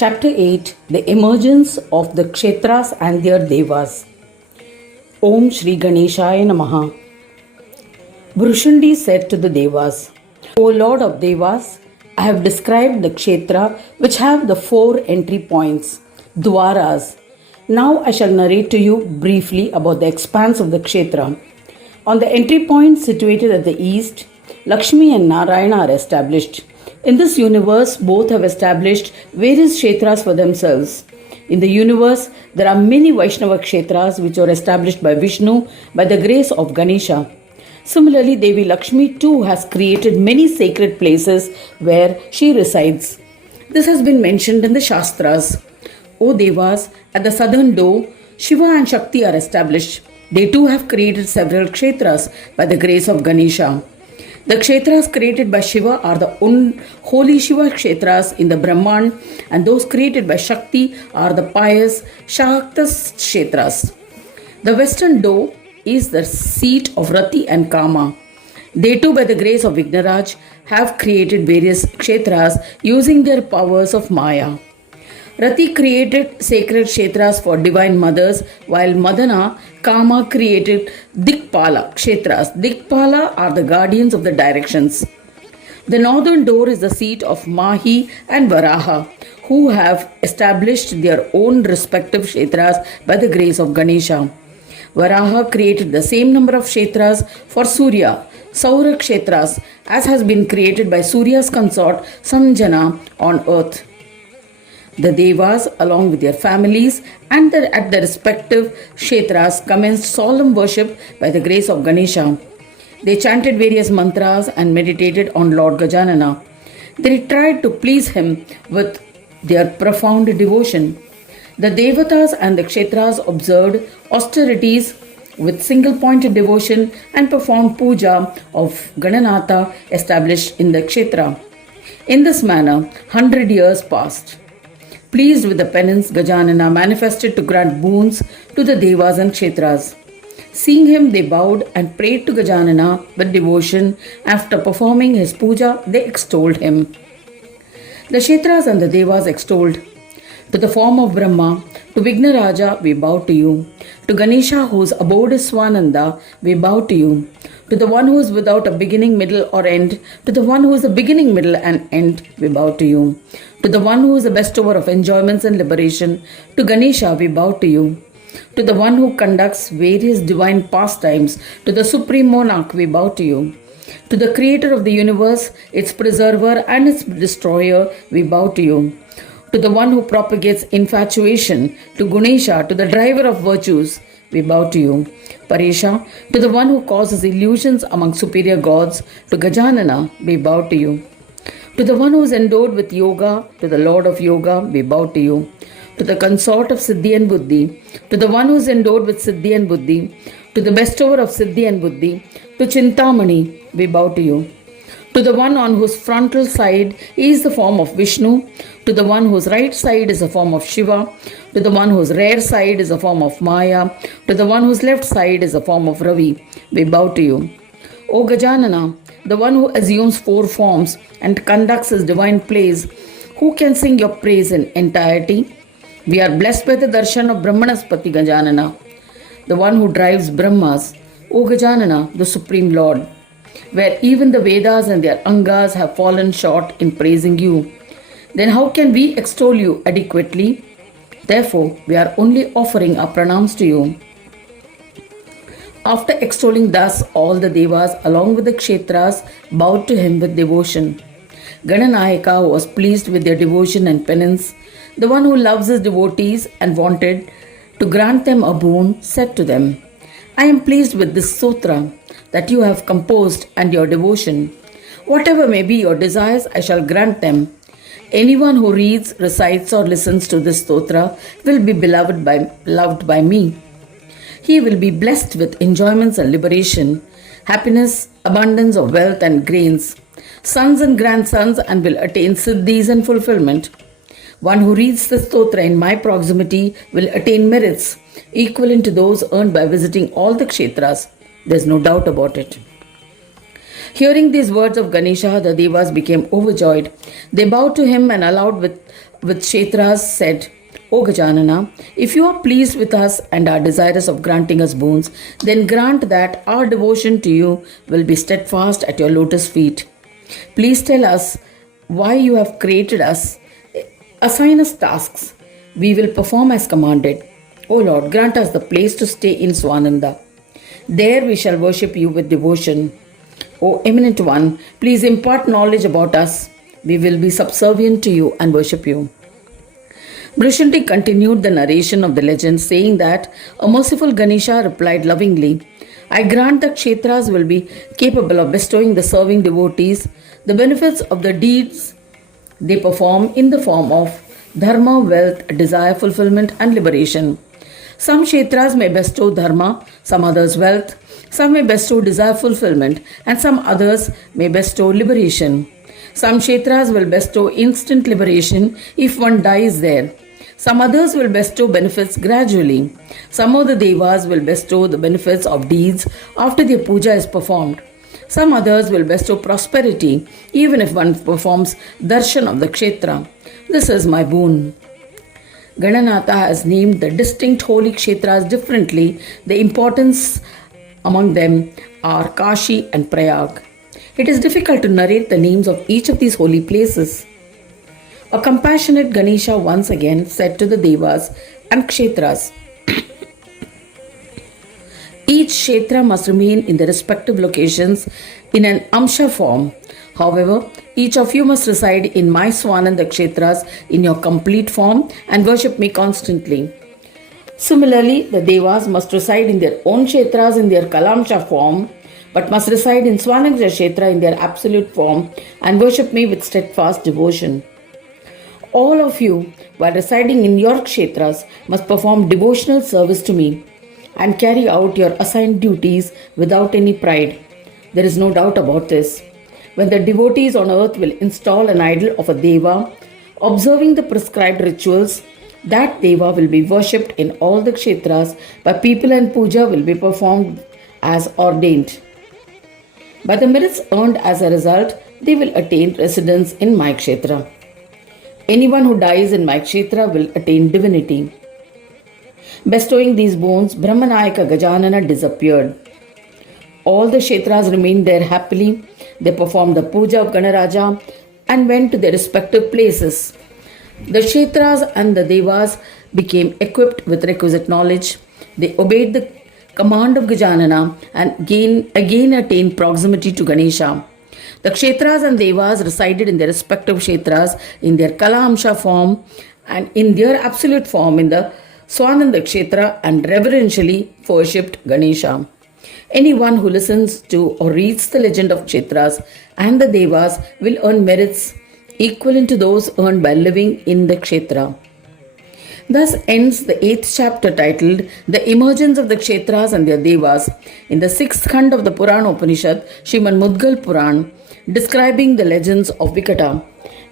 Chapter 8, The Emergence of the Kshetras and their Devas. Om Shri Ganeshaya Namaha. Vrushundi said to the Devas, O Lord of Devas, I have described the Kshetra which have the 4 entry points, Dwaras. Now I shall narrate to you briefly about the expanse of the Kshetra. On the entry point situated at the east, Lakshmi and Narayana are established. In this universe, both have established various Kshetras for themselves. In the universe, there are many Vaishnava Kshetras which are established by Vishnu by the grace of Ganesha. Similarly, Devi Lakshmi too has created many sacred places where she resides. This has been mentioned in the Shastras. O Devas, at the southern door, Shiva and Shakti are established. They too have created several Kshetras by the grace of Ganesha. The Kshetras created by Shiva are the holy Shiva Kshetras in the Brahman, and those created by Shakti are the pious Shakta Kshetras. The western door is the seat of Rati and Kama. They too, by the grace of Vignaraj, have created various Kshetras using their powers of Maya. Rati created sacred Kshetras for divine mothers, while Madana, Kama created Dikpala Kshetras. Dikpala are the guardians of the directions. The northern door is the seat of Mahi and Varaha, who have established their own respective Kshetras by the grace of Ganesha. Varaha created the same number of Kshetras for Surya, Saura Kshetras, as has been created by Surya's consort Sanjana on earth. The Devas, along with their families and at their respective Kshetras, commenced solemn worship by the grace of Ganesha. They chanted various mantras and meditated on Lord Gajanana. They tried to please him with their profound devotion. The Devatas and the Kshetras observed austerities with single-pointed devotion and performed puja of Gananatha established in the Kshetra. In this manner, 100 years passed. Pleased with the penance, Gajanana manifested to grant boons to the Devas and Kshetras. Seeing him, they bowed and prayed to Gajanana with devotion. After performing his puja, they extolled him. The Kshetras and the Devas extolled. To the form of Brahma, to Vignaraja, we bow to you. To Ganesha, whose abode is Swananda, we bow to you. To the one who is without a beginning, middle or end, to the one who is a beginning, middle and end, we bow to you. To the one who is the bestower of enjoyments and liberation, to Ganesha, we bow to you. To the one who conducts various divine pastimes, to the supreme monarch, we bow to you. To the creator of the universe, its preserver and its destroyer, we bow to you. To the one who propagates infatuation, to Ganesha, to the driver of virtues, we bow to you. Paresha, to the one who causes illusions among superior gods, to Gajanana, we bow to you. To the one who is endowed with yoga, to the Lord of Yoga, we bow to you. To the consort of Siddhi and Buddhi, to the one who is endowed with Siddhi and Buddhi, to the bestower of Siddhi and Buddhi, to Chintamani, we bow to you. To the one on whose frontal side is the form of Vishnu, to the one whose right side is the form of Shiva, to the one whose rear side is the form of Maya, to the one whose left side is the form of Ravi, we bow to you. O Gajanana, the one who assumes 4 forms and conducts his divine plays, who can sing your praise in entirety? We are blessed by the darshan of Brahmanaspati Gajanana, the one who drives Brahmas, O Gajanana, the Supreme Lord, where even the Vedas and their Angas have fallen short in praising you. Then how can we extol you adequately? Therefore, we are only offering our pranams to you. After extolling thus, all the Devas along with the Kshetras bowed to him with devotion. Gananayaka was pleased with their devotion and penance. The one who loves his devotees and wanted to grant them a boon said to them, I am pleased with this sutra that you have composed and your devotion. Whatever may be your desires, I shall grant them. Anyone who reads, recites or listens to this stotra will be loved by me. He will be blessed with enjoyments and liberation, happiness, abundance of wealth and grains, sons and grandsons, and will attain siddhis and fulfillment. One who reads the stotra in my proximity will attain merits equivalent to those earned by visiting all the Kshetras. There's no doubt about it. Hearing these words of Ganesha, the Devas became overjoyed. They bowed to him and aloud with Kshetras said, O Gajanana, if you are pleased with us and are desirous of granting us boons, then grant that our devotion to you will be steadfast at your lotus feet. Please tell us why you have created us. Assign us tasks. We will perform as commanded. O Lord, grant us the place to stay in Swananda. There we shall worship you with devotion. O Eminent One, please impart knowledge about us. We will be subservient to you and worship you. Brishundi continued the narration of the legend, saying that a merciful Ganesha replied lovingly, I grant that Kshetras will be capable of bestowing the serving devotees the benefits of the deeds they perform in the form of dharma, wealth, desire fulfillment and liberation. Some Kshetras may bestow dharma, some others wealth, some may bestow desire fulfillment, and some others may bestow liberation. Some Kshetras will bestow instant liberation if one dies there. Some others will bestow benefits gradually. Some of the Devas will bestow the benefits of deeds after their puja is performed. Some others will bestow prosperity even if one performs darshan of the Kshetra. This is my boon. Gananatha has named the distinct holy Kshetras differently. The importance among them are Kashi and Prayag. It is difficult to narrate the names of each of these holy places. A compassionate Ganesha once again said to the Devas and Kshetras, each Kshetra must remain in their respective locations in an Amsha form. However, each of you must reside in my Swananda Kshetras in your complete form and worship me constantly. Similarly, the Devas must reside in their own Kshetras in their Kalamsha form, but must reside in Swananda Kshetra in their absolute form and worship me with steadfast devotion. All of you, while residing in your Kshetras, must perform devotional service to me and carry out your assigned duties without any pride. There is no doubt about this. When the devotees on earth will install an idol of a Deva, observing the prescribed rituals, that Deva will be worshipped in all the Kshetras by people and puja will be performed as ordained. By the merits earned as a result, they will attain residence in my Kshetra. Anyone who dies in my Kshetra will attain divinity. Bestowing these boons, Brahmanayaka Gajanana disappeared. All the Kshetras remained there happily. They performed the puja of Ganaraja and went to their respective places. The Kshetras and the Devas became equipped with requisite knowledge. They obeyed the command of Gajanana and again attained proximity to Ganesha. The Kshetras and Devas resided in their respective Kshetras in their Kala Amsha form and in their absolute form in the Swananda Kshetra and reverentially worshipped Ganesha. Anyone who listens to or reads the legend of Kshetras and the Devas will earn merits equivalent to those earned by living in the Kshetra. Thus ends the 8th chapter titled The Emergence of the Kshetras and their Devas in the 6th Khand of the Purana Upanishad, Srimad Mudgal Puran, describing the legends of Vikata,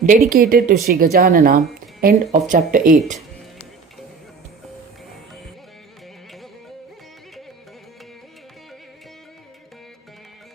dedicated to Sri Gajanana. End of chapter 8.